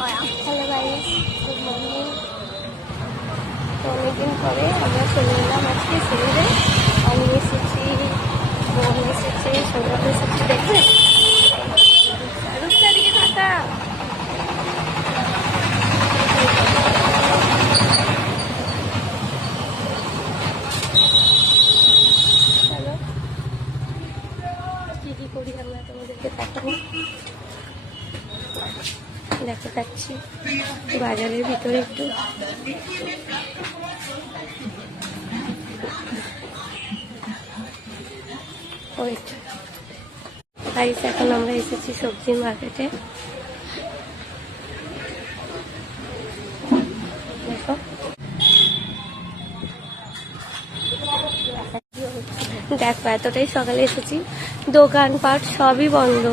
Hello guys, good morning. তো অনেকদিন পরে আমরা চলে এলাম আজকে সিলেটে। আমি এসেছি, বোন এসেছে, সৌরভ এসেছে। দেখবে শাহরুখটার দিকে থাকা চলো কি করি আমরা তোমাদেরকে দেখাবো। দেখাচ্ছি বাজারের ভিতরে একটু। গাইস, এখন আমরা এসেছি সবজির মার্কেটে। দেখো দেখো এতটাই সকালে এসেছি, দোকানপাট সবই বন্ধ।